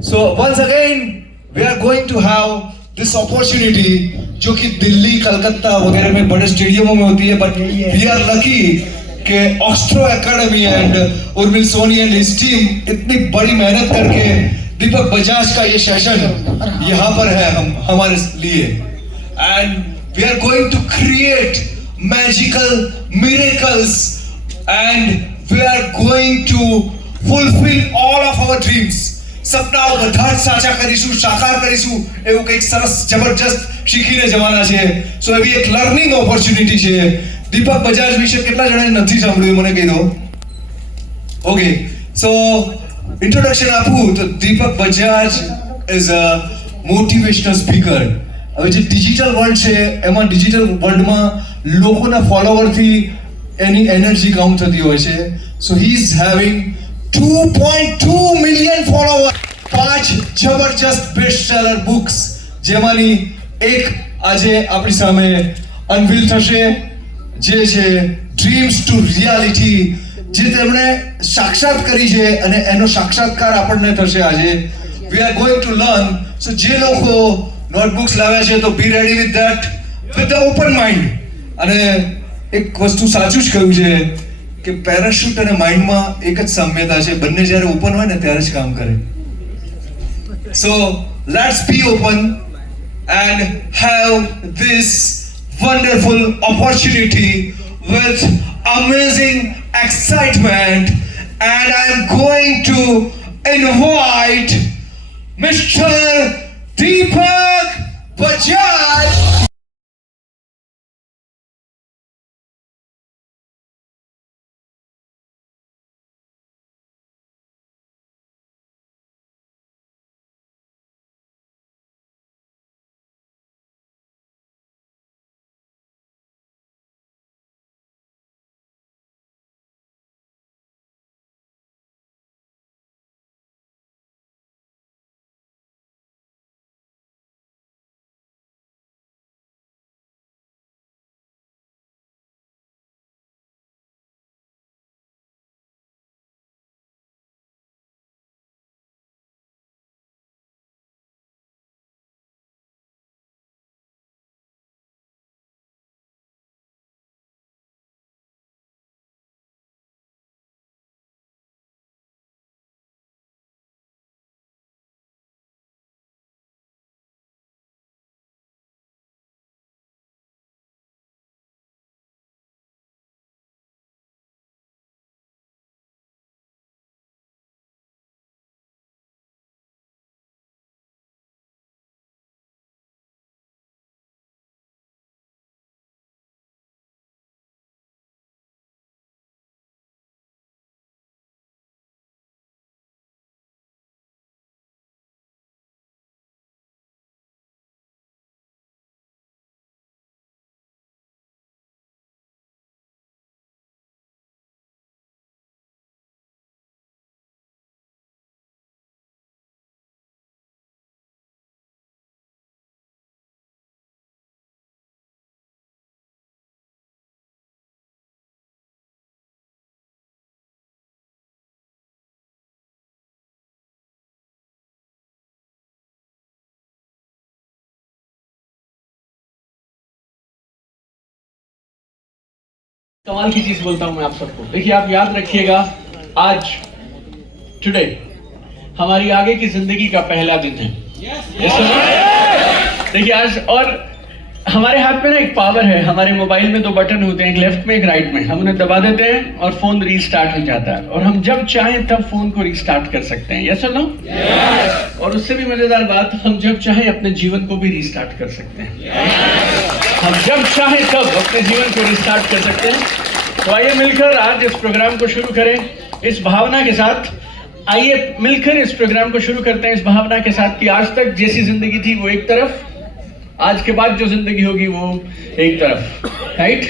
So once again we are going to have this opportunity जो कि दिल्ली, कलकत्ता वगैरह में बड़े स्टेडियमों में होती है, but we are lucky कि Astro Academy and Urmil Soni and his team इतनी बड़ी मेहनत करके दीपक बजाज का ये सेशन यहाँ पर है हमारे लिए, and we are going to create magical miracles and we are going to fulfil all of our dreams. સપનાઓ બધા જ સાચા કરીશું, સાકાર કરીશું, એવું કંઈક સરસ જબરજસ્ત શીખીને જવાના છે. સો એવી એક લર્નિંગ ઓપોર્ચ્યુનિટી છે. દીપક બજાજ વિશે કેટલા જણાએ નથી સાંભળ્યું મને કહી દો. ઓકે, સો ઇન્ટ્રોડક્શન આપું તો Deepak Bajaj is a motivational speaker. હવે જે ડિજિટલ વર્લ્ડ છે એમાં ડિજિટલ વર્લ્ડમાં લોકોના ફોલોવરથી એની એનર્જી કાઉન્ટ થતી હોય છે. So he is having 2.2 million follower, 5 જબરજસ્ત બેસ્ટ સેલર બુક્સ, જેમાંની એક આજે આપણી સામે અનવીલ થશે, જે છે ડ્રીમ્સ ટુ રિયાલિટી, જે તેમણે સાક્ષાત કરી છે અને એનો સાક્ષાત્કાર આપણને થશે આજે. We are going to learn. So જે લોકો નોટબુક્સ લાવ્યા છે તો be ready with that, with the open mind. અને એક વસ્તુ સાચું જ કહ્યું છે કે પેરાશૂટ અને માઇન્ડમાં એક જ સામ્યતા છે, બંને જ્યારે ઓપન હોય ને ત્યારે જ કામ કરે. So let's be open end have this wonderful opportunity with amazing excitement, and I am going to invite Mr. Deepak Bajaj. कमाल की चीज बोलता हूं मैं आप सबको. देखिए, आप याद रखिएगा, आज टुडे हमारी आगे की जिंदगी का पहला दिन है. देखिए आज, और हमारे हाथ में ना एक पावर है. हमारे मोबाइल में 2 बटन होते हैं, एक लेफ्ट में एक राइट में. हम उन्हें दबा देते हैं और फोन रीस्टार्ट हो जाता है, और हम जब चाहें तब फोन को रीस्टार्ट कर सकते हैं. यस और नो? और उससे भी मजेदार बात, हम जब चाहें अपने जीवन को भी रीस्टार्ट कर सकते हैं. हम जब चाहें तब अपने जीवन को रिस्टार्ट कर सकते हैं. तो आइए मिलकर आज इस प्रोग्राम को शुरू करें इस भावना के साथ. आइए मिलकर इस प्रोग्राम को शुरू करते हैं इस भावना के साथ कि आज तक जैसी जिंदगी थी वो एक तरफ, आज के बाद जो जिंदगी होगी वो एक तरफ. राइट?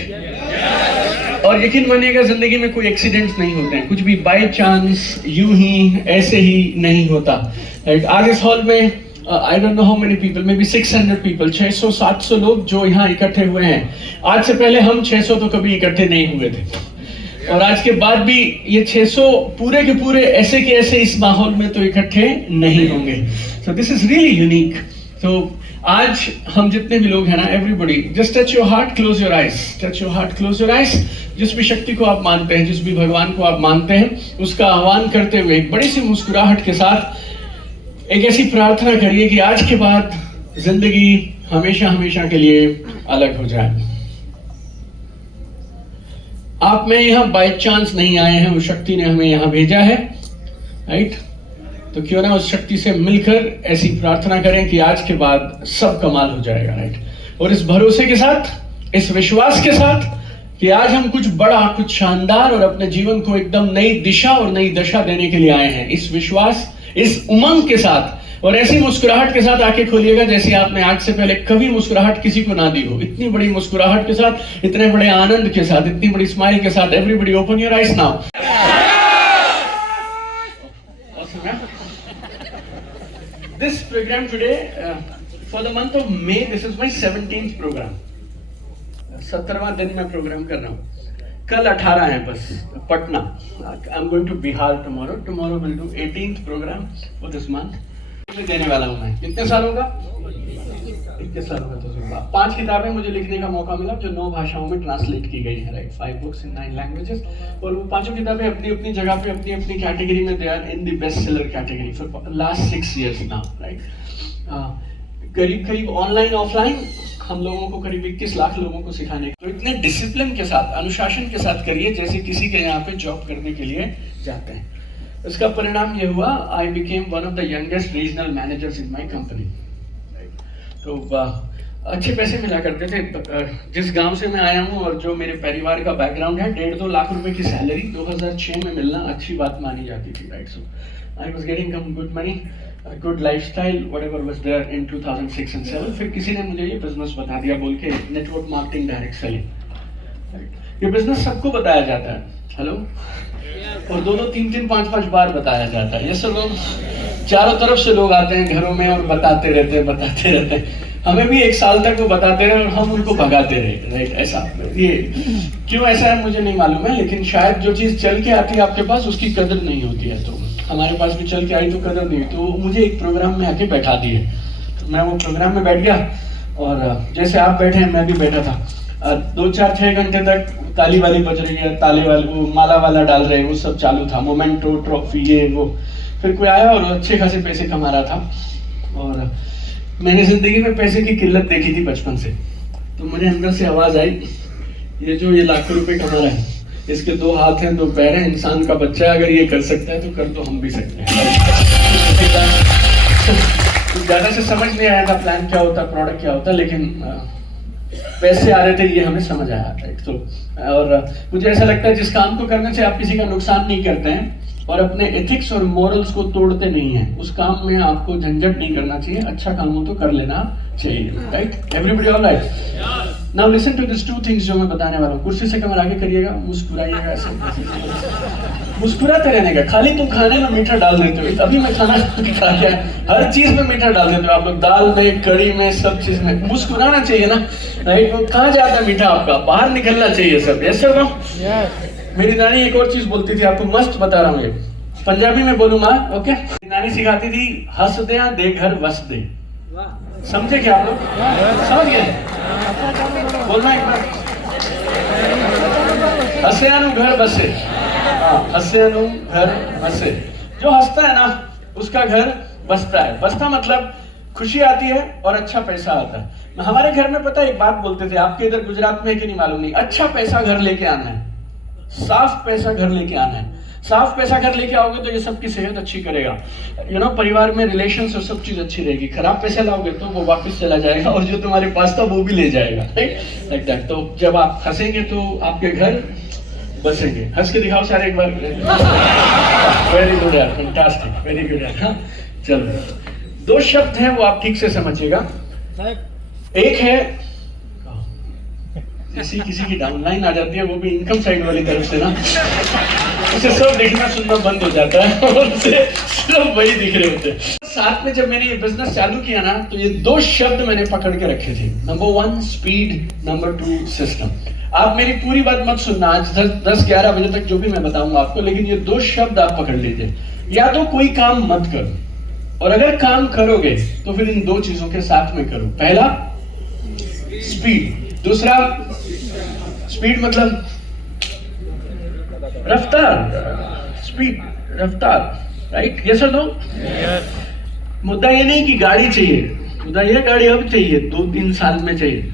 और यकीन मानिएगा, जिंदगी में कोई एक्सीडेंट्स नहीं होते हैं, कुछ भी बाय चांस यूं ही ऐसे ही नहीं होता. राइट? आज इस हॉल में I don't know how many people, may be 600 people, 600-700 लोग जो यहाँ इकट्ठे हुए हैं. आज से पहले हम 600 तो कभी इकट्ठे नहीं हुए थे. और आज के बाद भी ये 600 पूरे के पूरे ऐसे के ऐसे इस माहौल में तो इकट्ठे नहीं होंगे। So this is really unique. तो आज हम जितने भी लोग हैं ना, everybody just touch your heart, close your eyes, touch your heart, close your eyes. जिस भी शक्ति को आप मानते हैं, जिस भी भगवान को आप मानते हैं, उसका आह्वान करते हुए एक बड़ी सी मुस्कुराहट के साथ एक ऐसी प्रार्थना करिए कि आज के बाद जिंदगी हमेशा हमेशा के लिए अलग हो जाए। आप में यहाँ बाय चांस नहीं आए हैं, उस शक्ति ने हमें यहाँ भेजा है, राइट? तो क्यों ना उस शक्ति से मिलकर ऐसी प्रार्थना करें कि आज के बाद सब कमाल हो जाएगा, राइट? और इस भरोसे के साथ, इस विश्वास के साथ कि आज हम कुछ बड़ा, कुछ शानदार और अपने जीवन को एकदम नई दिशा और नई दशा देने के लिए आए हैं, इस विश्वास, इस उमंग के साथ और ऐसी मुस्कुराहट के साथ आके खोलिएगा जैसे आपने आज से पहले कभी मुस्कुराहट किसी को ना दी हो। इतनी बड़ी मुस्कुराहट के साथ, इतने बड़े आनंद के साथ, इतनी बड़ी स्माइल के साथ। Everybody open your eyes now. This program today, for the month of May, this is my 17th program. 17वां दिन मैं प्रोग्राम कर रहा हूँ। कल 18 है बस, Patna. I'm going to Bihar tomorrow. Tomorrow we'll do 18th program for this month. देने वाला हूँ मैं। कितने सालों का? 21 सालों का। तो 5 किताबें मुझे लिखने का मौका मिला जो 9 भाषाओं में ट्रांसलेट की गई है, राइट? 5 books in 9 languages। और वो 5 किताबें अपनी अपनी जगह पे, अपनी अपनी कैटेगरी में, they are in the best seller category for last 6 years now, right? करीब करीब ऑनलाइन ऑफलाइन हम लोगों को करीब 21 लाख लोगों को सिखाने। तो इतने डिसिप्लिन के साथ, अनुशासन के साथ करिए जैसे किसी के यहाँ पे जॉब करने के लिए जाते हैं। इसका परिणाम ये हुआ, I became one of the youngest regional managers in my company. तो अच्छे पैसे मिला करते थे। जिस गांव से मैं आया हूँ और जो मेरे परिवार का बैकग्राउंड है, 1.5-2 लाख रुपए की सैलरी 2006 में मिलना अच्छी बात मानी जाती थी, right? So I was getting some good money, good lifestyle, whatever was there in 2006 and 2007। फिर किसी ने मुझे ये बिजनेस बता दिया बोल के, नेटवर्क मार्केटिंग, डायरेक्ट सेलिंग। ये बिजनेस सबको बताया जाता है, हेलो, और 2-2, 3-3, 5-5 बार बताया जाता है। ये सब लोग चारों तरफ से लोग आते हैं घरों में और बताते रहते हैं। हमें भी 1 साल तक वो बताते रहे और हम उनको भगाते रहे, राइट? ऐसा, ये क्यों ऐसा है मुझे नहीं मालूम है, लेकिन शायद जो चीज चल के आती है आपके पास उसकी कदर नहीं होती है। तो हमारे पास भी चल के आई तो कदर नहीं, तो मुझे एक प्रोग्राम में आके बैठा दिए। तो मैं वो प्रोग्राम में बैठ गया और जैसे आप बैठे हैं मैं भी बैठा था। 2-4-6 घंटे तक ताली वाली बज रही है, ताले वाले वो माला वाला डाल रहे, वो सब चालू था, मोमेंटो, ट्रॉफी, ये वो। फिर कोई आया और अच्छे खासे पैसे कमा रहा था। और मैंने जिंदगी में पैसे की किल्लत देखी थी बचपन से। तो मुझे अंदर से आवाज आई, ये जो ये लाखों रुपए कमा रहा है, इसके 2 हाथ हैं, 2 पैर हैं, इंसान का बच्चा है, अगर ये कर सकता है तो कर तो हम भी सकते हैं। तो ज्यादा से समझ नहीं आया था प्लान क्या होता, प्रोडक्ट क्या होता, लेकिन पैसे आ रहे थे ये हमें समझ आया, राइट? तो और मुझे ऐसा लगता है जिस काम को करने से आप किसी का नुकसान नहीं करते हैं और अपने एथिक्स और मॉरल्स को तोड़ते नहीं हैं, उस काम में आपको झंझट नहीं करना चाहिए। अच्छा काम हो तो कर लेना चाहिए, right? Everybody all right? Now listen to this 2 things जो मैं बताने वाला हूँ। कुर्सी से कमर आगे करिएगा, मुस्कुराइएगा, ऐसे मुस्कुराते रहने का। खाली तुम खाने में मीठा डाल देते हो, अभी मैं खाना खा गया, हर चीज में मीठा डाल देते हो आप लोग, दाल में, कड़ी में, सब चीज में। मुस्कुराना चाहिए ना, राइट? वो कहाँ जाता है मीठा आपका, बाहर निकलना चाहिए सब, ऐसे हो। मेरी नानी एक और चीज बोलती थी, आपको मस्त बता रहा हूँ, ये पंजाबी में बोलूंगा, ओके? नानी सिखाती थी, हंस दे घर वस दे। समझे क्या आप लोग? समझ गए? बोलना एक बार, हंसियानु घर बसे। हाँ, हंसियानु घर बसे। जो हंसता है ना उसका घर बसता है। बसता मतलब खुशी आती है और अच्छा पैसा आता है। हमारे घर में पता है एक बात बोलते थे, आपके इधर गुजरात में है कि नहीं मालूम नहीं, अच्छा पैसा घर लेके आना है, साफ पैसा घर लेके आना है। साफ पैसा घर लेके आओगे तो ये सबकी सेहत अच्छी करेगा, यू नो, परिवार में रिलेशन और सब चीज अच्छी रहेगी। खराब पैसा लाओगे तो वो वापस चला जाएगा और जो तुम्हारे पास था वो भी ले जाएगा, राइट? Like that. तो जब आप हंसेंगे तो आपके घर बसेंगे। हंस के दिखाओ सारे एक बार। वेरी गुड यार, फैंटास्टिक, वेरी गुड यार। हाँ चलो, 2 शब्द हैं वो आप ठीक से समझिएगा। एक है जैसे किसी की डाउनलाइन आ जाती है, वो भी इनकम साइड वाली तरफ से ना, उसे सब देखना सुनना बंद हो जाता है और उसे सिर्फ वही दिख रहे होते हैं। साथ में जब मैंने ये बिजनेस चालू किया ना, तो ये 2 शब्द मैंने पकड़ के रखे थे, नंबर 1 स्पीड, नंबर 2 सिस्टम। आप मेरी पूरी बात मत सुनना, आज 10-11 बजे तक जो भी मैं बताऊंगा आपको, लेकिन ये 2 शब्द आप पकड़ लीजिए। या तो कोई काम मत करो, और अगर काम करोगे तो फिर इन 2 चीजों के साथ में करो। पहला स्पीड, दूसरा स्पीड मतलब रफ्तार, स्पीड रफ्तार, राइट? यस और नो? मुद्दा ये नहीं कि गाड़ी चाहिए, मुद्दा ये गाड़ी अब चाहिए, 2-3 साल में चाहिए।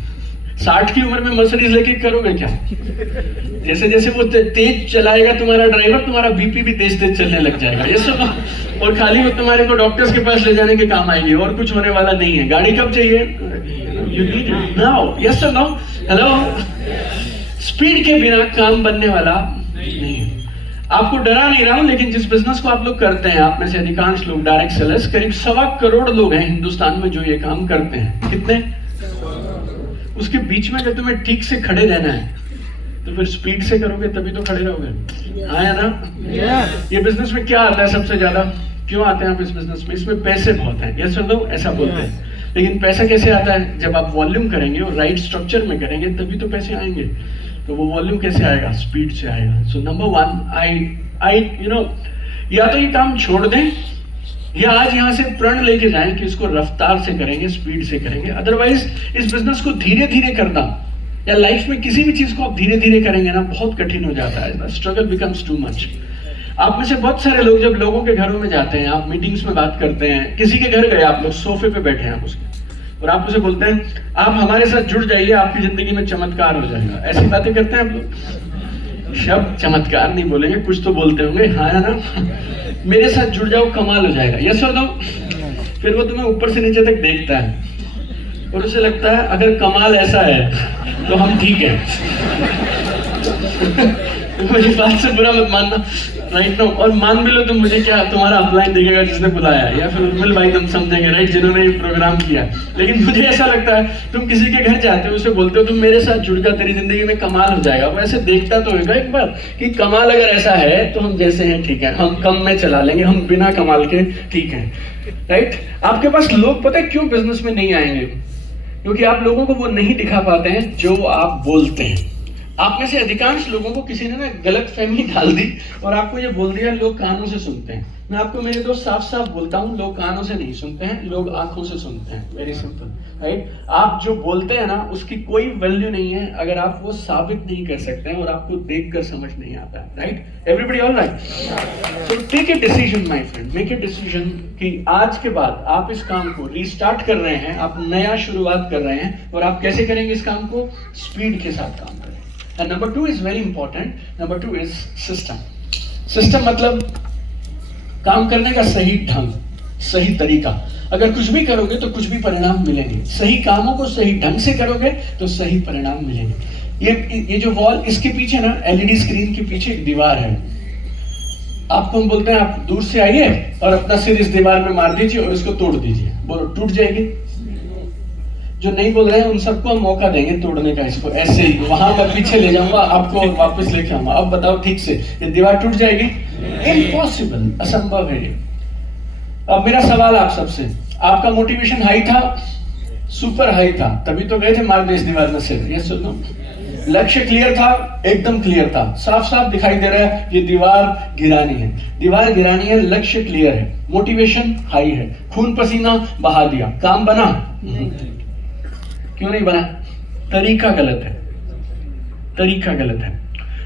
60 की उम्र में मर्सिडीज लेके करोगे क्या? जैसे जैसे वो तेज चलाएगा तुम्हारा ड्राइवर, तुम्हारा बीपी भी तेज तेज चलने लग जाएगा। ये सब, और खाली वो तुम्हारे को डॉक्टर्स के पास ले जाने के काम आएगी, और कुछ होने वाला नहीं है। गाड़ी कब चाहिए? You need it now. Yes और नो? हेलो? स्पीड के बिना काम बनने वाला नहीं है। आपको डरा नहीं रहा हूं, लेकिन जिस बिजनेस को आप लोग करते हैं, आप में से अधिकांश लोग डायरेक्ट सेलर्स, करीब 1.25 करोड़ लोग हैं हिंदुस्तान में जो ये काम करते हैं। कितने? उसके बीच में अगर तुम्हें ठीक से खड़े रहना है तो फिर स्पीड से करोगे, तभी तो खड़े रहोगे। हाँ या ना? ये बिजनेस में क्या आता है सबसे ज्यादा? क्यों आते हैं आप इस बिजनेस में? इसमें पैसे बहुत हैं। यस और नो? ऐसा बोलते हैं। लेकिन पैसा कैसे आता है? जब आप वॉल्यूम करेंगे और राइट स्ट्रक्चर में करेंगे, तभी तो पैसे आएंगे। तो वो वॉल्यूम कैसे आएगा? स्पीड से आएगा। सो नंबर 1, या तो ये काम छोड़ दें, या आज यहाँ से प्रण लेके जाएं कि इसको रफ्तार से करेंगे, स्पीड से करेंगे। अदरवाइज इस बिजनेस को धीरे धीरे करना, या लाइफ में किसी भी चीज को आप धीरे धीरे करेंगे ना, बहुत कठिन हो जाता है। Struggle becomes too much. आप में से बहुत सारे लोग जब लोगों के घरों में जाते हैं, आप मीटिंग्स में बात करते हैं, किसी के घर गए, आप लोग सोफे पे बैठे हैं आप उसके, और आप उसे बोलते हैं आप हमारे साथ जुड़ जाइए, आपकी जिंदगी में चमत्कार हो जाएगा। ऐसी बातें करते हैं आप लोग। शब्द चमत्कार नहीं बोलेंगे, कुछ तो बोलते होंगे। हाँ है ना? मेरे साथ जुड़ जाओ, कमाल हो जाएगा। यस और नो? फिर वो तुम्हें ऊपर से नीचे तक देखता है और उसे लगता है अगर कमाल ऐसा है तो हम ठीक हैं। मेरी बात से बुरा मत मानना, राइट? नो? और मान भी लो तो मुझे क्या, तुम्हारा अपलाइन देखेगा जिसने बुलाया, या फिर उर्मिल भाई तुम समझेंगे, राइट, जिन्होंने ये प्रोग्राम किया। लेकिन मुझे ऐसा लगता है, तुम किसी के घर जाते हो, उसे बोलते हो तुम मेरे साथ जुड़ जा, तेरी जिंदगी में कमाल हो जाएगा। वो ऐसे देखता तो होगा एक बार कि कमाल अगर ऐसा है तो हम जैसे हैं ठीक है, हम कम में चला लेंगे, हम बिना कमाल के ठीक है, राइट? आपके पास लोग पता है क्यों बिजनेस में नहीं आएंगे? क्योंकि आप लोगों को वो नहीं दिखा पाते हैं जो आप बोलते हैं। आप में से अधिकांश लोगों को किसी ने ना गलत फहमी डाल दी और आपको ये बोल दिया लोग कानों से सुनते हैं। मैं आपको मेरे दोस्त साफ साफ बोलता हूँ, लोग कानों से नहीं सुनते हैं, लोग आंखों से सुनते हैं। Very simple, right? आप जो बोलते हैं ना, उसकी कोई वैल्यू नहीं है अगर आप वो साबित नहीं कर सकते हैं और आपको देखकर समझ नहीं आता है, right? Everybody all right? So take a decision my friend, make a decision कि आज के बाद आप इस काम को रीस्टार्ट कर रहे हैं, आप नया शुरुआत कर रहे हैं, और आप कैसे करेंगे इस काम को? स्पीड के साथ काम करें। And number 2 is very important. Number 2 is system. System मतलब काम करने का सही ढंग, सही तरीका। अगर कुछ भी करोगे तो कुछ भी परिणाम मिलेंगे। सही कामों को सही ढंग से करोगे तो सही परिणाम मिलेंगे। ये जो वॉल, इसके पीछे ना एलईडी स्क्रीन के पीछे एक दीवार है। आपको हम बोलते हैं आप दूर से आइए और अपना सिर इस दीवार में मार दीजिए और इसको तोड़ दीजिए। बोलो टूट जाएगी? जो नहीं बोल रहे हैं उन सबको हम मौका देंगे तोड़ने का। इसको ऐसे ही वहां मैं पीछे ले जाऊंगा, आपको वापस लेके आऊंगा। अब बताओ ठीक से, ये दीवार टूट जाएगी? इम्पॉसिबल, असंभव है ये। अब मेरा सवाल आप सबसे, आपका मोटिवेशन हाई था, सुपर हाई था, तभी तो गए थे मार दे इस दीवार में सिर। ये सुनो, लक्ष्य क्लियर था, एकदम क्लियर था, साफ साफ दिखाई दे रहा है ये दीवार गिरानी है, दीवार गिरानी है, लक्ष्य क्लियर है, मोटिवेशन हाई है, खून पसीना बहा दिया, काम बना? क्यों नहीं बना? तरीका गलत है, तरीका गलत है।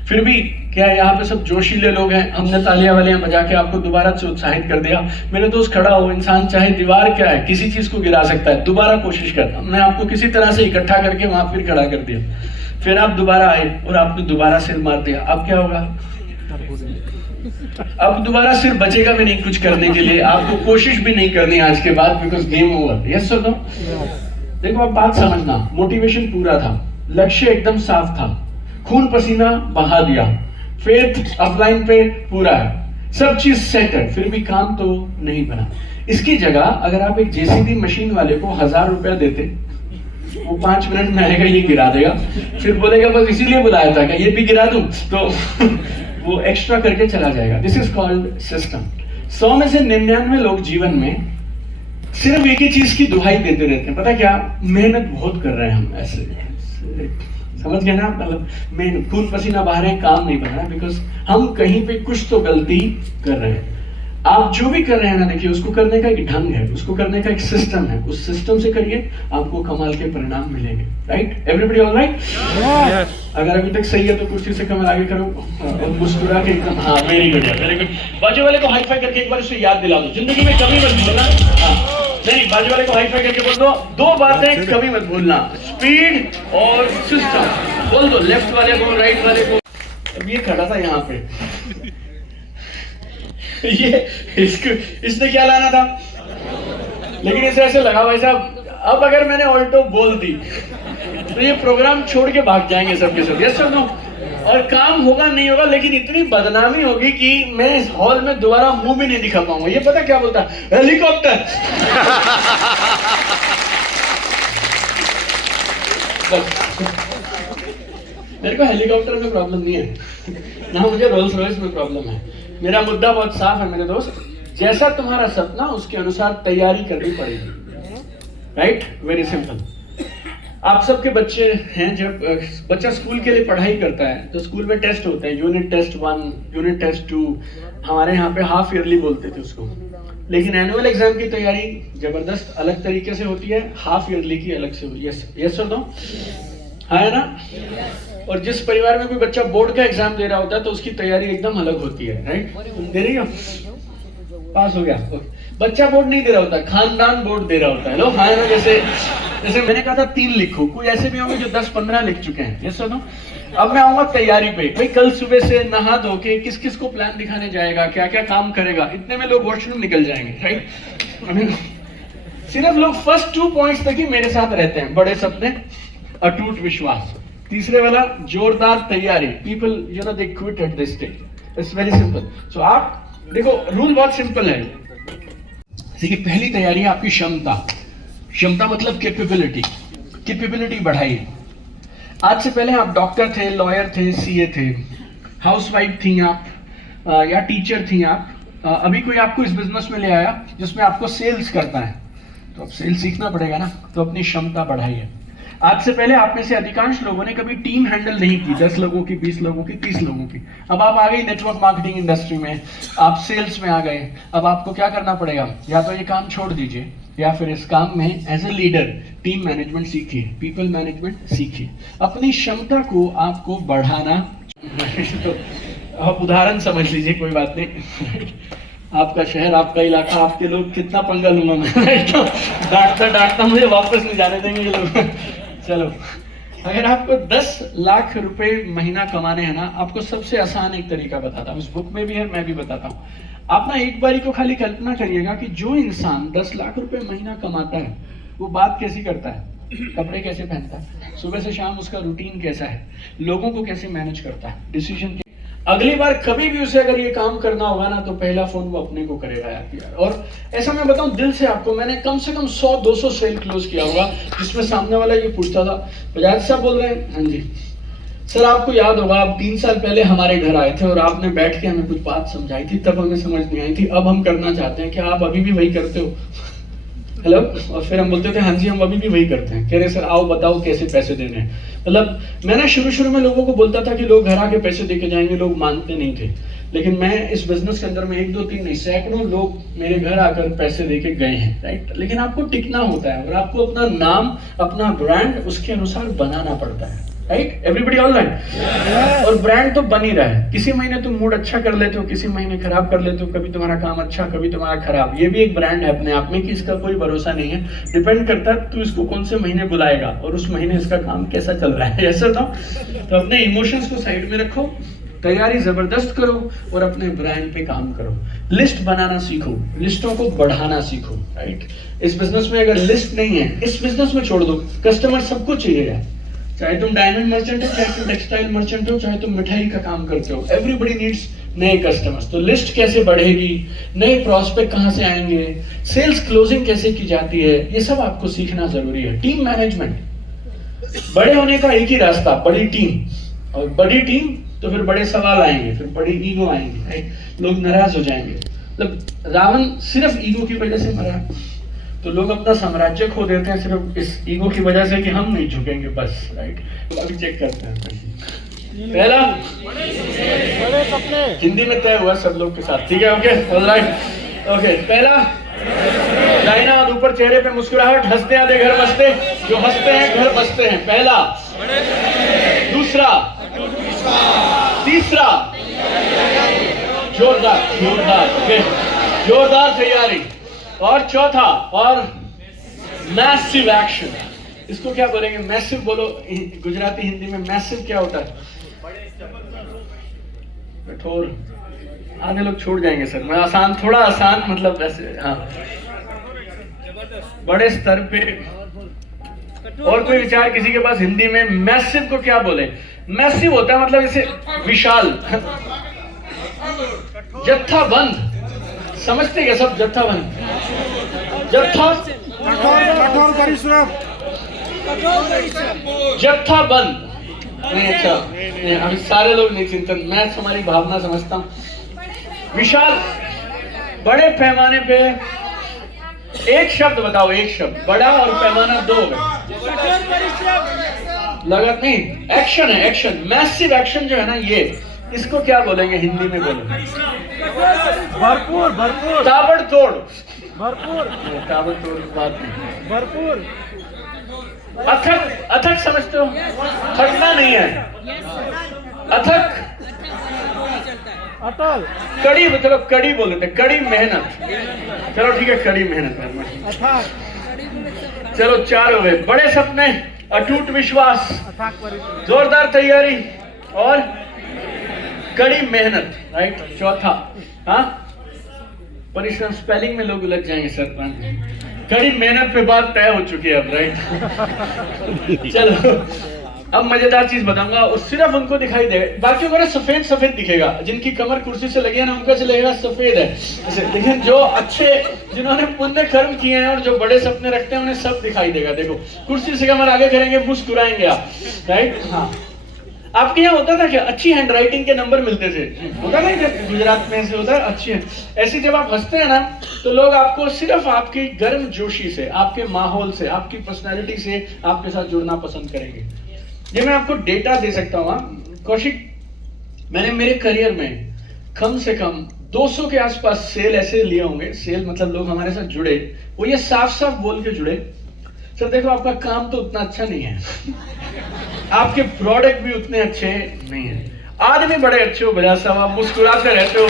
फिर भी क्या यहाँ पे सब जोशीले लोग हैं, हमने तालियां वालियां बजा के आपको दोबारा से उत्साहित कर दिया। मेरे दोस्त खड़ा हो, इंसान चाहे दीवार क्या है, किसी चीज को गिरा सकता है, दोबारा कोशिश कर। हमने आपको किसी तरह से इकट्ठा करके वहां फिर खड़ा कर दिया, फिर आप दोबारा आए और आपने दोबारा सिर मार दिया। अब क्या होगा? अब दोबारा सिर बचेगा भी नहीं कुछ करने के लिए, आपको कोशिश भी नहीं करनी आज के बाद, because game over. Yes sir? देखो आप बात समझना, मोटिवेशन पूरा था, लक्ष्य एकदम साफ था, खून पसीना बहा दिया, फेथ अपलाइन पे पूरा है, सब चीज सेट है, फिर भी काम तो नहीं बना। इसकी जगह अगर आप एक जेसीबी मशीन वाले को 1000 रुपया देते वो 5 मिनट में आएगा, ये गिरा देगा, फिर बोलेगा बस इसीलिए बुलाया था, क्या ये भी गिरा दूं? तो वो एक्स्ट्रा करके चला जाएगा। This is called system. 100 में से 99 लोग जीवन में सिर्फ एक ही चीज की दुहाई देते रहते हैं, पता क्या? मेहनत बहुत कर रहे हैं हम, ऐसे समझ गए ना? मतलब मेहनत, खून पसीना बहा रहे हैं, काम नहीं बन रहा है, बिकॉज हम कहीं पे कुछ तो गलती कर रहे हैं। आप जो भी कर रहे हैं ना, देखिए उसको करने का एक ढंग है, उसको करने का एक सिस्टम है, उस सिस्टम से करिए, आपको कमाल के परिणाम मिलेंगे। राइट? Everybody all right? अगर अभी तक सही है तो कुर्सी से कमर आगे करो और मुस्कुरा के एकदम, हाँ वेरी गुड वेरी गुड। बाजू वाले को हाई फाई करके एक बार उसे याद दिला दो, जिंदगी में कभी मत भूलना। हाँ नहीं, बाजू वाले को हाई फाई करके बोल दो, 2 बातें कभी मत भूलना, स्पीड और सिस्टम। बोल दो लेफ्ट वाले को, राइट वाले को। अब ये खड़ा था यहाँ पे, ये इसने क्या लाना था, लेकिन इसे ऐसे लगा भाई साहब, अब अगर मैंने ऑल्टो बोल दी तो ये प्रोग्राम छोड़ के भाग जाएंगे सबके सब। Yes sir no? और काम होगा नहीं होगा, लेकिन इतनी बदनामी होगी कि मैं इस हॉल में दोबारा मुंह भी नहीं दिखा पाऊंगा। ये पता क्या बोलता? हेलीकॉप्टर। मेरे को हेलीकॉप्टर में प्रॉब्लम नहीं है ना, मुझे रोल्स रॉयस में प्रॉब्लम है। मेरा मुद्दा बहुत साफ है मेरे दोस्त, जैसा तुम्हारा सपना उसके अनुसार तैयारी करनी पड़ेगी। राइट? Very simple. आप सबके बच्चे हैं, जब बच्चा स्कूल के लिए पढ़ाई करता है तो स्कूल में टेस्ट होते हैं, यूनिट टेस्ट 1, यूनिट टेस्ट 2, हमारे यहाँ पे हाफ ईयरली बोलते थे उसको। लेकिन एनुअल एग्जाम की तैयारी जबरदस्त अलग तरीके से होती है, हाफ ईयरली की अलग से होती है। यस और नो? है ना? और जिस परिवार में कोई बच्चा बोर्ड का एग्जाम दे रहा होता है तो उसकी तैयारी एकदम अलग होती है। राइट? दे रही हो? पास हो गया? बच्चा बोर्ड नहीं दे रहा होता, खानदान बोर्ड दे रहा होता है। लो हाँ ना, जैसे मैंने कहा था 3 लिखो, कोई ऐसे भी होंगे जो 10-15 लिख चुके हैं। ये सुनो, अब मैं आऊंगा तैयारी पे। भाई कल सुबह से नहा धो के किस किस को प्लान दिखाने जाएगा, क्या क्या काम करेगा, इतने में लोग वॉशरूम निकल जाएंगे। राइट? सिर्फ लोग फर्स्ट 2 पॉइंट्स तक ही मेरे साथ रहते हैं। बड़े सपने, अटूट विश्वास। तीसरे वाला जोरदार तैयारी, people you know they quit at this stage. It's very simple. So आप देखो, रूल बहुत सिंपल है। देखिए, पहली तैयारी है आपकी क्षमता। क्षमता मतलब कैपेबिलिटी। कैपेबिलिटी बढ़ाइए। आज से पहले आप डॉक्टर थे, लॉयर थे, सीए थे, हाउसवाइफ थी आप, या टीचर थी आप। अभी कोई आपको इस बिजनेस में ले आया जिसमें आपको सेल्स करना है, तो अब सेल्स सीखना पड़ेगा ना, तो अपनी क्षमता बढ़ाइए। आज से पहले आप में से अधिकांश लोगों ने कभी टीम हैंडल नहीं की, 10 लोगों की, 20 लोगों की, 30 लोगों की। अब आप आ गए नेटवर्क मार्केटिंग इंडस्ट्री में, आप सेल्स में आ गए। अब आपको क्या करना पड़ेगा? या तो ये काम छोड़ दीजिए, या फिर इस काम में as a leader team management सीखिए, पीपल मैनेजमेंट सीखिए। अपनी क्षमता को आपको बढ़ाना। तो आप उदाहरण समझ लीजिए, कोई बात नहीं। आपका शहर, आपका इलाका, आपके लोग, कितना पंगा लूंगा मैं। तो डांटता मुझे वापस नहीं जाने देंगे ये लोग। चलो, अगर आपको 10 लाख रुपए महीना कमाने हैं ना, आपको सबसे आसान एक तरीका बताता हूँ, इस बुक में भी है, मैं भी बताता हूँ। आप ना एक बारी को खाली कल्पना करिएगा कि जो इंसान 10 लाख रुपए महीना कमाता है वो बात कैसी करता है, कपड़े कैसे पहनता है, सुबह से शाम उसका रूटीन कैसा है, लोगों को कैसे मैनेज करता है, डिसीजन। अगली बार कभी भी उसे अगर ये काम करना होगा ना, तो पहला फोन वो अपने को करेगा यार। और ऐसा मैं बताऊं दिल से आपको, मैंने कम से कम 100-200 सेल क्लोज किया होगा जिसमें सामने वाला ये पूछता था, बजाज साहब बोल रहे हैं? हाँ जी सर। आपको याद होगा आप 3 साल पहले हमारे घर आए थे और आपने बैठ के हमें कुछ बात समझाई थी, तब हमें समझ नहीं आई थी, अब हम करना चाहते हैं, क्या आप अभी भी वही करते हो? हेलो। और फिर हम बोलते थे हाँ जी हम अभी भी वही करते हैं। कह रहे सर आओ बताओ कैसे पैसे देने हैं। मतलब मैंने शुरू में लोगों को बोलता था कि लोग घर आके पैसे देके जाएंगे, लोग मानते नहीं थे। लेकिन मैं इस बिजनेस के अंदर में 1, 2, 3 नहीं, सैकड़ों लोग मेरे घर आकर पैसे देके गए हैं। राइट? लेकिन आपको टिकना होता है और आपको अपना नाम, अपना ब्रांड उसके अनुसार बनाना पड़ता है। राइट? Everybody all right? और ब्रांड तो बन ही रहा है। किसी महीने तुम मूड अच्छा कर लेते हो, किसी महीने खराब कर लेते हो, कभी तुम्हारा काम अच्छा, कभी तुम्हारा खराब। ये भी एक ब्रांड है अपने आप में कि इसका कोई भरोसा नहीं है। डिपेंड करता है तू इसको कौन से महीने बुलाएगा और उस महीने इसका काम कैसा चल रहा है। ऐसा तो अपने इमोशंस को साइड में रखो, तैयारी जबरदस्त करो और अपने ब्रांड पे काम करो। लिस्ट बनाना सीखो, लिस्टों को बढ़ाना सीखो। राइट? इस बिजनेस में अगर लिस्ट नहीं है, इस बिजनेस में छोड़ दो। कस्टमर सबको चाहिए है, चाहे तुम डायमंड मर्चेंट हो, चाहे तुम टेक्सटाइल मर्चेंट हो, चाहे तुम मिठाई का काम करते हो। एवरीबॉडी नीड्स नए कस्टमर्स। तो लिस्ट कैसे बढ़ेगी, नए प्रॉस्पेक्ट कहां से आएंगे, सेल्स क्लोजिंग कैसे की जाती है, ये सब आपको सीखना जरूरी है। टीम मैनेजमेंट, बड़े होने का एक ही रास्ता, बड़ी टीम, और बड़ी टीम तो फिर बड़े सवाल आएंगे, फिर बड़ी ईगो आएंगे, राइट? लोग नाराज हो जाएंगे। मतलब रावण सिर्फ ईगो की वजह से मरा, तो लोग अपना साम्राज्य खो देते हैं सिर्फ इस ईगो की वजह से कि हम नहीं झुकेंगे बस, राइट? तो अभी चेक करते हैं। पहला हिंदी में तय हुआ सब लोग के साथ, ठीक है? Okay, alright, okay. पहला दाहिना और ऊपर चेहरे पे मुस्कुराहट, हंसते आधे घर बसते, जो हंसते हैं घर बसते हैं, पहला। दूसरा, तीसरा, जोरदार जोरदार, ओके, जोरदार तैयारी। और चौथा, और मैसिव एक्शन। इसको क्या बोलेंगे? मैसिव बोलो गुजराती हिंदी में। मैसिव क्या होता है? कठोर। आधे लोग छोड़ जाएंगे सर, मैं आसान, थोड़ा आसान, मतलब ऐसे, हाँ, बड़े स्तर पे। और कोई विचार किसी के पास हिंदी में? मैसिव को क्या बोले? मैसिव होता है मतलब इसे विशाल, जत्थाबंद। समझते क्या सब? जत्थाबंद, जत्था, कठोर परिश्रम, जत्थाबंद नहीं। अच्छा नहीं, अभी सारे लोग नहीं चिंतन, मैं हमारी भावना समझता हूँ। विशाल, बड़े पैमाने पे। एक शब्द बताओ, एक शब्द, बड़ा और पैमाना दो। लगत नहीं, एक्शन है, एक्शन, मैसिव एक्शन जो है ना, ये इसको क्या बोलेंगे हिंदी में? बोलो भरपूर, भरपूर, ताबड़तोड़, भरपूर, ताबड़तोड़ बात नहीं। भरपूर, अथक, अथक समझते हो? थकना नहीं है, अथक, अटल, कड़ी, मतलब कड़ी बोल देते, कड़ी मेहनत। चलो ठीक है, कड़ी मेहनत। अथाक, चलो 4 हो गए। बड़े सपने, अटूट विश्वास, अथाक परिश्रम, जोरदार तैयारी और कड़ी मेहनत, राइट? चौथा, हाँ, परिश्रम। स्पेलिंग में लोग उलझ जाएंगे सर, कड़ी मेहनत पे बात तय हो चुकी है अब, राइट? चलो अब मजेदार चीज बताऊंगा, और सिर्फ उनको दिखाई देगा, बाकियों को ना सफेद सफेद दिखेगा। जिनकी कमर कुर्सी से लगी है ना, उनको ऐसे लगेगा सफेद है ऐसे। लेकिन जो अच्छे, जिन्होंने पुण्य कर्म किए हैं और जो बड़े सपने रखते हैं, उन्हें सब दिखाई देगा। देखो, कुर्सी से कमर आगे करेंगे, मुस्कुराएंगे आप, राइट? हाँ, आपके यहाँ होता था क्या? अच्छी हैंड राइटिंग के नंबर मिलते थे, होता नहीं? गुजरात में ऐसे होता है, अच्छी है ऐसी। जब आप हंसते हैं ना, तो लोग आपको सिर्फ आपकी गर्म जोशी से, आपके माहौल से, आपकी पर्सनालिटी से आपके साथ जुड़ना पसंद करेंगे। ये मैं आपको डेटा दे सकता हूँ कौशिक, मैंने मेरे करियर में कम से कम 200 के आसपास सेल ऐसे लिए होंगे। सेल मतलब लोग हमारे साथ जुड़े, वो ये साफ साफ बोल के जुड़े, सर देखो आपका काम तो उतना अच्छा नहीं है, आपके प्रोडक्ट भी उतने अच्छे नहीं है, आदमी बड़े अच्छे हो, बजा साहब आप मुस्कुराते रहते हो,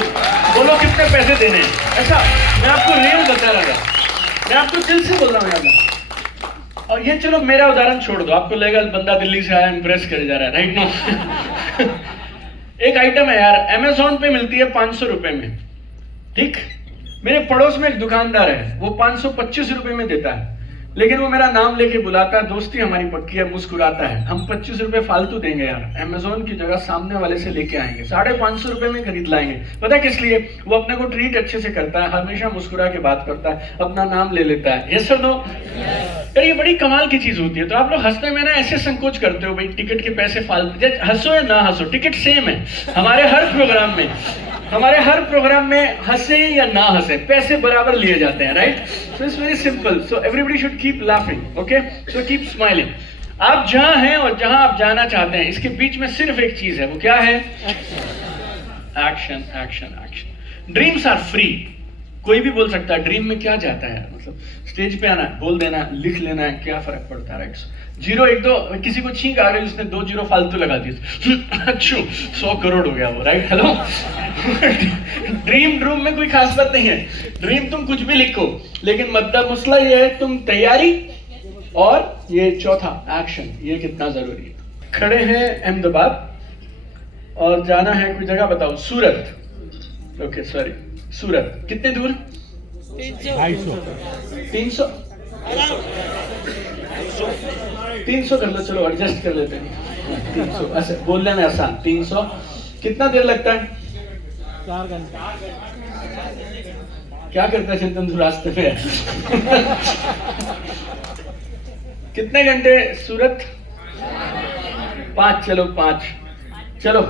बोलो कितने पैसे देने हैं। ऐसा मैं आपको रियल बता रहा था, मैं आपको दिल से बोल रहा हूँ। और ये चलो मेरा उदाहरण छोड़ दो, आपको लगेगा बंदा दिल्ली से आया इम्प्रेस करे जा रहा है, राइट? नो। एक आइटम है यार, अमेज़न पे मिलती है 500 रुपए में, ठीक? मेरे पड़ोस में एक दुकानदार है, वो 525 रुपए में देता है, लेकिन वो मेरा नाम लेके बुलाता है, दोस्ती हमारी पक्की है, मुस्कुराता है। हम 25 रुपए फालतू देंगे यार, अमेज़न की जगह सामने वाले से लेके आएंगे, 550 रुपए में खरीद लाएंगे। पता है किस लिए? वो अपने को ट्रीट अच्छे से करता है, हमेशा मुस्कुरा के बात करता है, अपना नाम ले लेता है। Yes sir no? यार ये बड़ी कमाल की चीज होती है। तो आप लोग हंसने में ना ऐसे संकोच करते हो, भाई टिकट के पैसे फालतू, हंसो या ना हंसो, टिकट सेम है हमारे हर प्रोग्राम में। हमारे हर प्रोग्राम में हंसे या ना हंसे, पैसे बराबर लिए जाते हैं, right? So it's very simple, so everybody should keep laughing, okay? So keep smiling. आप जहां हैं और जहां आप जाना चाहते हैं, इसके बीच में सिर्फ एक चीज है, वो क्या है? Action, action, action. Dreams are free, कोई भी बोल सकता है ड्रीम में क्या जाता है, मतलब स्टेज पे आना है, बोल देना है, लिख लेना है, क्या फर्क पड़ता है, राइट? 0 1 2, किसी को छींक आ गई, उसने 2 0 फालतू लगा दिए, अच्छा 100 करोड़ हो गया वो, राइट? हेलो। ड्रीम में कोई खास बात नहीं है, ड्रीम तुम कुछ भी लिखो, लेकिन मसला ये है तुम तैयारी और ये चौथा एक्शन, ये कितना जरूरी है। खड़े हैं अहमदाबाद और जाना है कोई जगह, बताओ। सूरत, ओके सॉरी, सूरत कितने दूर? 300 300 कर लो, चलो एडजस्ट कर लेते हैं। 300 ऐसे बोलने में आसान। 300 कितना देर लगता है? 4 घंटे। क्या करता है चिंतन रास्ते पे? कितने घंटे सूरत? 5, चलो 5, चलो।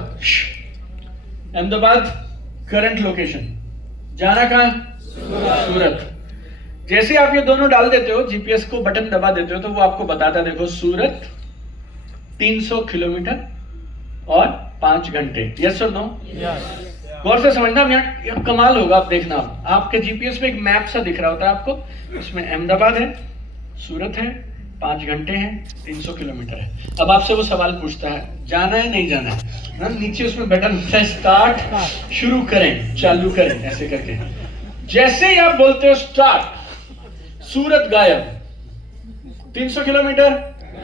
अहमदाबाद करंट लोकेशन, जाना कहाँ? सूरत। जैसे आप ये दोनों डाल देते हो, जीपीएस को बटन दबा देते हो, तो वो आपको बताता है, देखो सूरत 300 किलोमीटर और 5 घंटे। यस और नो? गौर से समझना, यहाँ कमाल होगा, आप देखना। आपके जीपीएस में एक मैप सा दिख रहा होता है आपको, उसमें अहमदाबाद है, सूरत है, 5 घंटे हैं, 300 किलोमीटर है। अब आपसे वो सवाल पूछता है, जाना है नहीं जाना है ना? नीचे उसमें बटन से स्टार्ट, शुरू करें, चालू करें, ऐसे करके। जैसे ही आप बोलते हो स्टार्ट, सूरत गायब, 300 किलोमीटर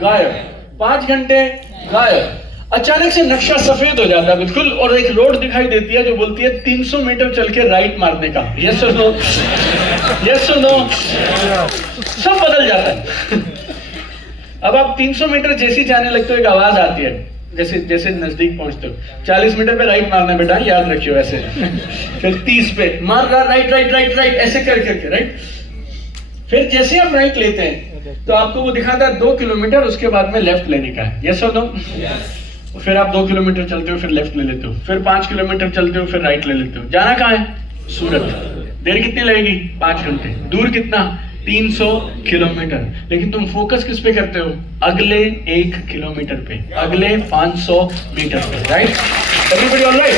गायब, 5 घंटे गायब। अचानक से नक्शा सफेद हो जाता है बिल्कुल, और एक रोड दिखाई देती है जो बोलती है 300 मीटर चल के राइट मारने का। यस और नो? यस और नो? सब बदल जाता है। अब आप 300 मीटर जैसे जाने लगते हो, एक आवाज आती है, जैसे जैसे नजदीक पहुंचते हो, 40 मीटर पे राइट मारना बेटा, याद रखियो ऐसे। फिर 30 पे मार रहा, राइट राइट राइट राइट, ऐसे कर करके राइट। फिर जैसे आप राइट लेते हैं तो आपको वो दिखाता है 2 किलोमीटर, उसके बाद में लेफ्ट लेने का है। यस और नो? फिर आप 2 किलोमीटर चलते हो, फिर लेफ्ट ले लेते हो, फिर 5 किलोमीटर चलते हो, फिर राइट ले लेते हो। जाना कहाँ है? सूरत। देर कितनी लगेगी? 5 घंटे। दूर कितना? 300 किलोमीटर। लेकिन तुम फोकस किस पे करते हो? अगले 1 किलोमीटर पे, अगले 500 मीटर पे, right? Everybody alright?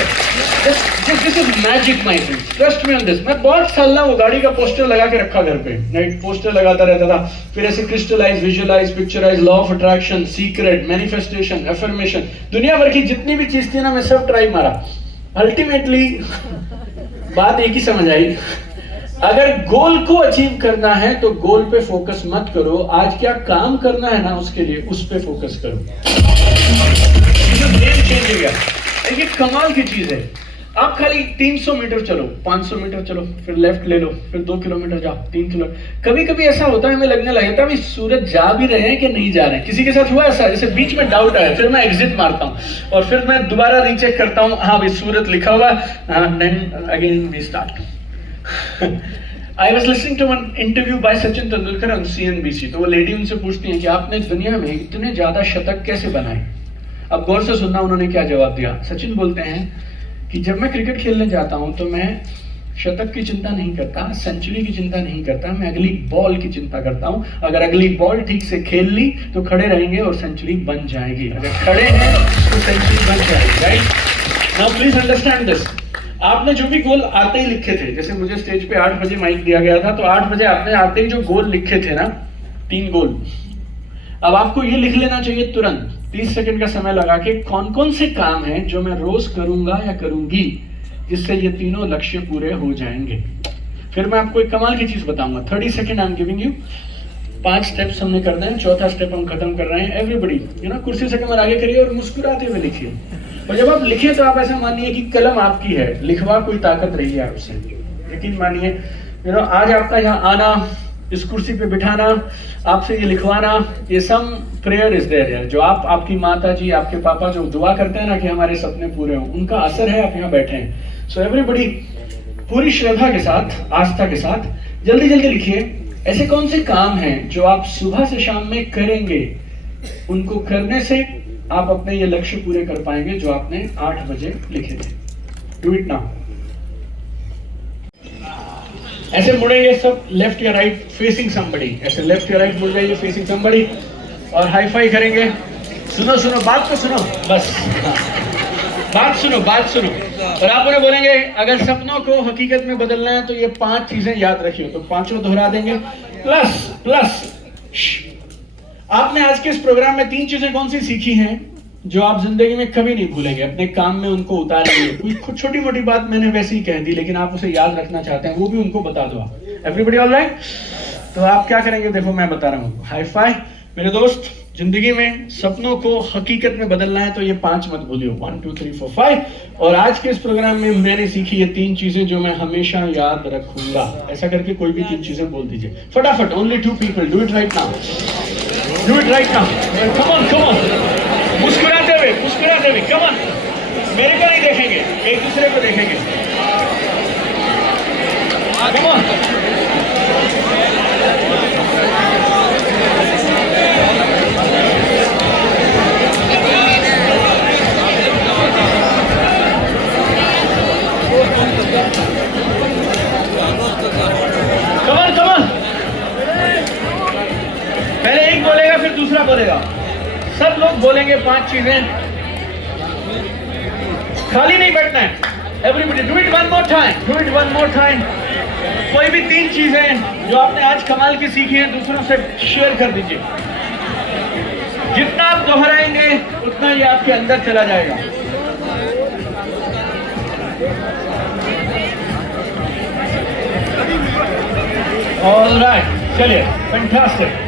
This is magic my friends, trust me on this. मैं बहुत साल ना वो गाड़ी का पोस्टर लगा के रखा घर पे, राइट? पोस्टर लगाता रहता था, फिर ऐसे crystallize, visualize, picturize, law of attraction, secret, manifestation, affirmation, दुनिया भर की जितनी भी चीज थी ना, मैं सब ट्राई मारा। अल्टीमेटली बात एक ही समझ आई, अगर गोल को अचीव करना है तो गोल पे फोकस मत करो, आज क्या काम करना है ना उसके लिए उस पे फोकस करो। गेम चेंज गया। ये कमाल की चीज है। आप खाली 300 मीटर चलो, 500 मीटर चलो, फिर लेफ्ट ले लो, फिर 2 किलोमीटर जाओ, 3 किलो। कभी कभी ऐसा होता है, हमें लगने लगता है सूरत जा भी रहे हैं कि नहीं जा रहे हैं। किसी के साथ हुआ ऐसा, जैसे बीच में डाउट आया, फिर मैं एग्जिट मारता हूँ और फिर मैं दोबारा रीचेक करता हूँ, हाँ भाई सूरत लिखा हुआ, then again we start. I was listening to one interview by Sachin Tendulkar on CNBC। तो वो लेडी उनसे पूछती है कि आपने दुनिया में इतने ज्यादा शतक कैसे बनाए? अब गौर से सुनना उन्होंने क्या जवाब दिया। सचिन बोलते हैं कि जब मैं क्रिकेट खेलने जाता हूं तो मैं शतक की चिंता नहीं करता, सेंचुरी की चिंता नहीं करता, मैं अगली बॉल की चिंता करता हूं। अगर अगली बॉल ठीक से खेल ली तो खड़े रहेंगे और सेंचुरी बन जाएगी, अगर खड़े हैं तो सेंचुरी बन जाएगी, right? Now please understand this. आपने जो भी गोल आते ही लिखे थे, जैसे मुझे स्टेज पे 8 बजे माइक दिया गया था, तो 8 बजे आपने आते ही जो गोल लिखे थे ना, 3 गोल, अब आपको ये लिख लेना चाहिए तुरंत 30 सेकंड का समय लगा के, कौन कौन से काम हैं जो मैं रोज करूंगा या करूंगी जिससे ये तीनों लक्ष्य पूरे हो जाएंगे। फिर मैं आपको एक कमाल की चीज बताऊंगा। 30 second I am giving you. 5 steps हमने कर दें, चौथा स्टेप हम खत्म कर रहे हैं। एवरीबडी कुर्सी से कमर आगे करिए और मुस्कुराते हुए लिखिए। और जब आप लिखे तो आप ऐसा मानिए कि कलम आपकी है, लिखवा कोई ताकत रही है आपसे। यकीन मानिए आज आपका यहाँ आना, इस कुर्सी पे बिठाना, आपसे ये लिखवाना, ये सम प्रेयर इज देयर है। जो आपकी माता जी, आपके पापा जो दुआ करते हैं ना कि हमारे सपने पूरे हों, उनका असर है आप यहाँ बैठे हैं। सो एवरीबडी पूरी श्रद्धा के साथ, आस्था के साथ जल्दी जल्दी लिखिए। ऐसे कौन से काम हैं जो आप सुबह से शाम में करेंगे, उनको करने से आप अपने ये लक्ष्य पूरे कर पाएंगे जो आपने 8 बजे लिखे थे। Do it now. ऐसे मुड़ेंगे सब, लेफ्ट या राइट, फेसिंग समबडी। ऐसे लेफ्ट या राइट मुड़ जाइए, फेसिंग समबडी, और हाई फाई करेंगे। सुनो सुनो, बात तो सुनो, बस बात सुनो, बात सुनो। और आप उन्हें बोलेंगे अगर सपनों को हकीकत में बदलना है तो ये 5 चीजें याद रखियो, तो 5 दोहरा देंगे। प्लस प्लस आपने आज के इस प्रोग्राम में 3 चीजें कौन सी सीखी हैं जो आप जिंदगी में कभी नहीं भूलेंगे, अपने काम में उनको उतारेंगे। कुछ छोटी मोटी बात मैंने वैसे ही कह दी, लेकिन आप उसे याद रखना चाहते हैं, वो भी उनको बता दो आप। Everybody alright? तो आप क्या करेंगे, देखो मैं बता रहा हूँ। हाई फाई मेरे दोस्त। जिंदगी में सपनों को हकीकत में बदलना है तो ये 5 मत भूलियो, 1 2 3 4 5। और आज के इस प्रोग्राम में मैंने सीखी ये 3 चीजें जो मैं हमेशा याद रखूंगा। ऐसा करके कोई भी 3 चीजें बोल दीजिए फटाफट। Only 2 people, do it right now, do it right now. Come on come on, मुस्कुराते हुए, कम ऑन। मेरे को नहीं देखेंगे, एक दूसरे को देखेंगे। Come on. दूसरा बोलेगा, सब लोग बोलेंगे 5 चीजें, खाली नहीं बैठना है। Everybody do it one more time, do it one more time. कोई भी 3 चीजें जो आपने आज कमाल की सीखी हैं दूसरों से शेयर कर दीजिए। जितना आप दोहराएंगे उतना ये आपके अंदर चला जाएगा। ऑल राइट, चलिए, फैंटास्टिक।